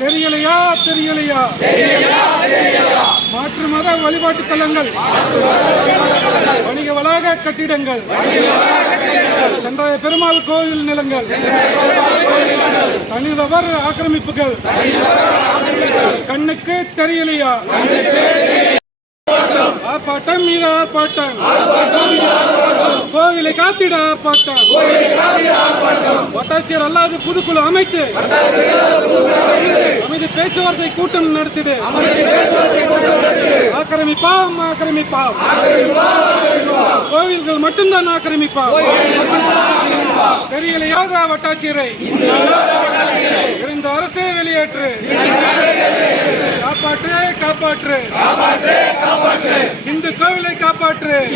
தெரியலையா? தெரியலையா? மாற்று மத வழிபாட்டு தலங்கள். வணிக வளாக கட்டிடங்கள். சென்றாய பெருமாள் கோவில் நிலங்கள். தனிநபர் ஆக்கிரமிப்புகள். கண்ணுக்கு தெரியலையா? ஆர்ப்பாட்டம் மீது ஆர்ப்பாட்டம். கோவிலை காத்திட ஆர்ப்பாட்டம். வட்டாட்சியர் அல்லாது புதுக்குழு அமைத்து அமைதி பேச்சுவார்த்தை கூட்டம் நடத்திடு. ஆக்கிரமிப்பாம் ஆக்கிரமிப்பாம். கோவில்கள் மட்டும்தான் ஆக்கிரமிப்பாம். தெரியலையாக வட்டாட்சியரை இருந்த அரசே வெளியேற்று. காப்பாற்று காப்பாற்று. இந்து கோவிலை காப்பாற்று.